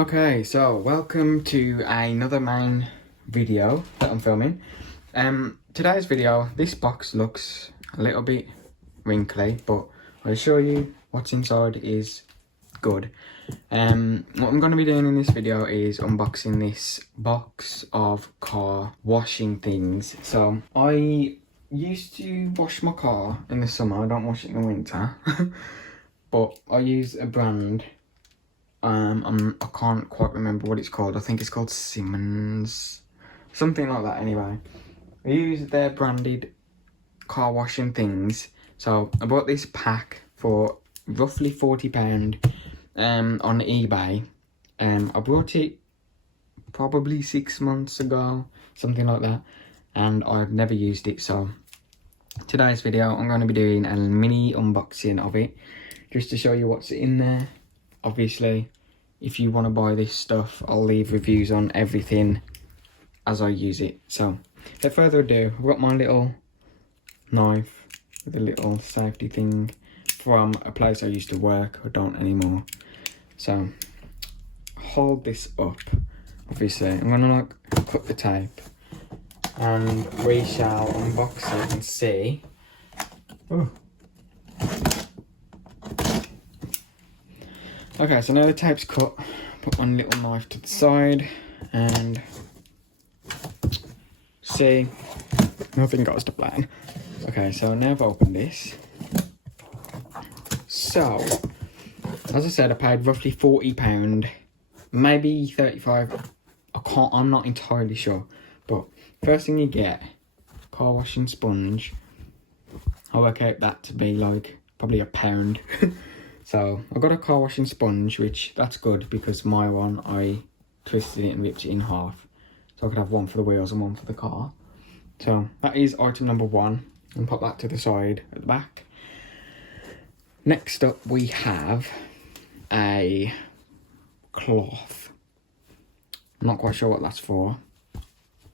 Okay, so welcome to another main video that I'm filming. Today's video, this box looks a little bit wrinkly, but I'll show you what's inside is good. What I'm going to be doing in this video is unboxing this box of car washing things. So I used to wash my car in the summer, I don't wash it in the winter, but I use a brand. I can't quite remember what it's called. I think it's called Simoniz, something like that. Anyway, I use their branded car washing things. So I bought this pack for roughly £40 on eBay. I bought it probably 6 months ago, something like that, and I've never used it. So today's video, I'm going to be doing a mini unboxing of it, just to show you what's in there. Obviously, if you want to buy this stuff, I'll leave reviews on everything as I use it. So, without further ado, I've got my little knife with a little safety thing from a place I used to work. I don't anymore. So, hold this up. Obviously, I'm going to cut the tape and we shall unbox it and see. Oh. Okay, so now the tape's cut, put one little knife to the side and see, nothing goes to plan. Okay, so now I've opened this. So, as I said, I paid roughly £40, maybe 35. I'm not entirely sure. But first thing you get, car washing sponge. I work out that to be like probably £1. So I got a car washing sponge, which that's good because my one, I twisted it and ripped it in half. So I could have one for the wheels and one for the car. So that is item number one. And pop that to the side at the back. Next up we have a cloth. I'm not quite sure what that's for.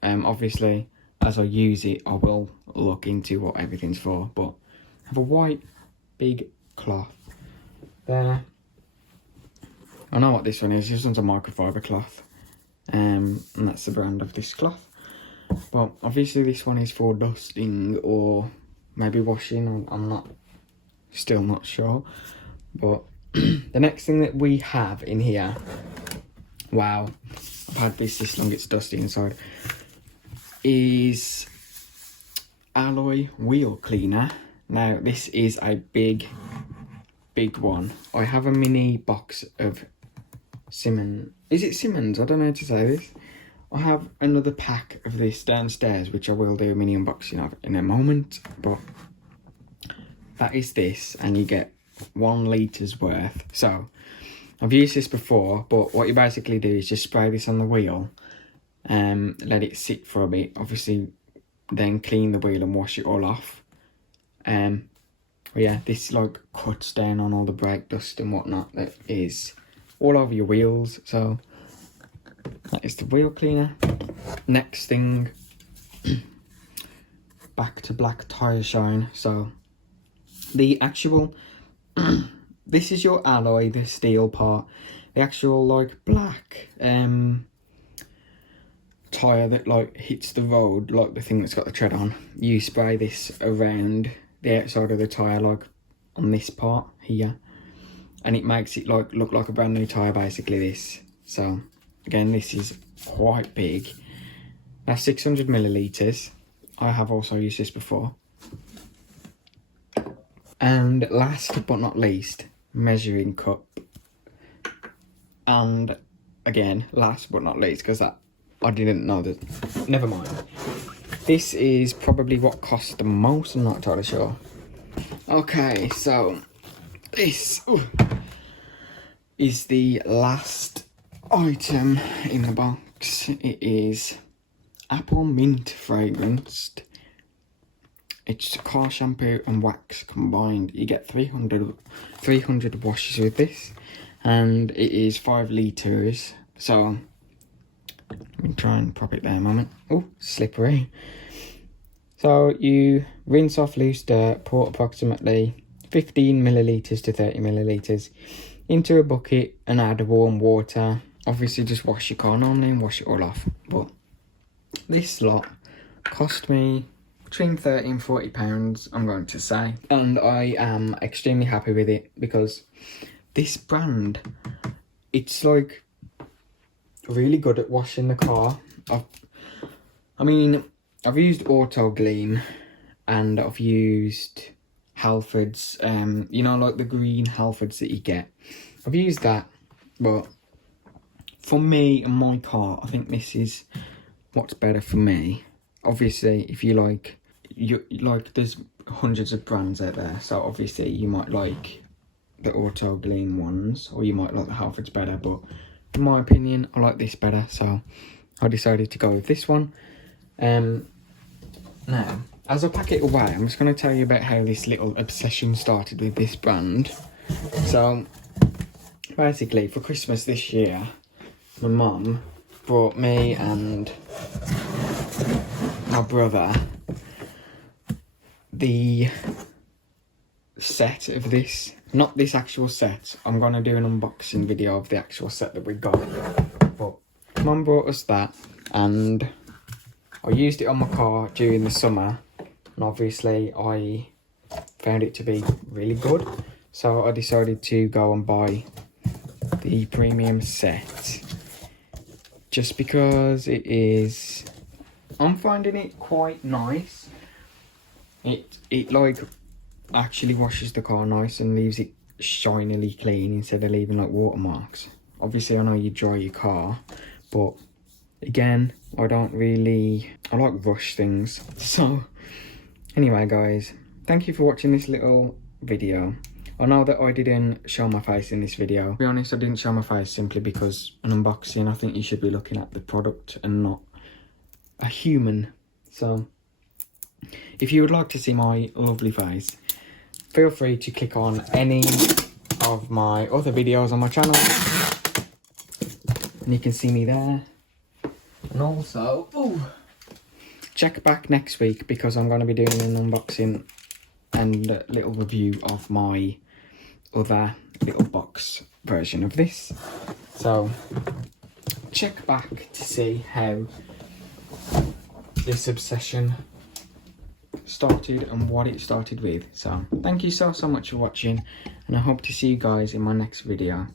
Obviously, as I use it, I will look into what everything's for. But I have a white big cloth. There. I know what this one is. This one's a microfiber cloth, and that's the brand of this cloth. But obviously this one is for dusting or maybe washing. I'm still not sure. But the next thing that we have in here, wow, I've had this long, it's dusty inside, is alloy wheel cleaner. Now this is a big one. I have a mini box of Simon. Is it Simons? I don't know how to say this. I have another pack of this downstairs, which I will do a mini unboxing of in a moment. But that is this, and you get 1 litres worth. So I've used this before, but what you basically do is just spray this on the wheel and let it sit for a bit. Obviously, then clean the wheel and wash it all off. But yeah, this like cuts down on all the brake dust and whatnot that is all over your wheels. So that is the wheel cleaner. Next thing, back to black tyre shine. So the actual, this is your alloy, the steel part. The actual like black tyre that like hits the road, like the thing that's got the tread on. You spray this around the outside of the tyre, like on this part here, and it makes it like look like a brand new tyre basically, this. So again, this is quite big. That's 600 millilitres. I have also used this before. And last but not least, measuring cup. And again, last but not least, because that I didn't know that, never mind. This is probably what cost the most, I'm not entirely sure. Okay, so this is the last item in the box. It is apple mint fragranced. It's car shampoo and wax combined. You get 300 washes with this, and it is 5 litres. So let me try and prop it there a moment. Oh, slippery. So you rinse off loose dirt, pour approximately 15 millilitres to 30 millilitres into a bucket and add warm water obviously just wash your car normally and wash it all off. But this lot cost me between £30 and £40, I'm going to say. And I am extremely happy with it because this brand, it's like really good at washing the car. I've used Auto Gleam and I've used Halfords, you know, like the green Halfords that you get. I've used that, but for me and my car, I think this is what's better for me. Obviously, if you like, there's hundreds of brands out there, so obviously you might like the Auto Gleam ones, or you might like the Halfords better, but in my opinion, I like this better, so I decided to go with this one. Now, as I pack it away, I'm just going to tell you about how this little obsession started with this brand. So, basically, for Christmas this year, my mum brought me and my brother the set of this. Not this actual set. I'm going to do an unboxing video of the actual set that we got. But Mum brought us that, and I used it on my car during the summer, and obviously I found it to be really good, so I decided to go and buy the premium set just because I'm finding it quite nice. It like actually washes the car nice and leaves it shinily clean instead of leaving like watermarks. Obviously I know you dry your car, but again, I like rush things. So anyway guys, thank you for watching this little video. I know that I didn't show my face in this video. To be honest, I didn't show my face simply because an unboxing, I think you should be looking at the product and not a human. So if you would like to see my lovely face, feel free to click on any of my other videos on my channel and you can see me there. And also, check back next week because I'm going to be doing an unboxing and a little review of my other little box version of this. So check back to see how this obsession started and what it started with. So thank you so much for watching, and I hope to see you guys in my next video.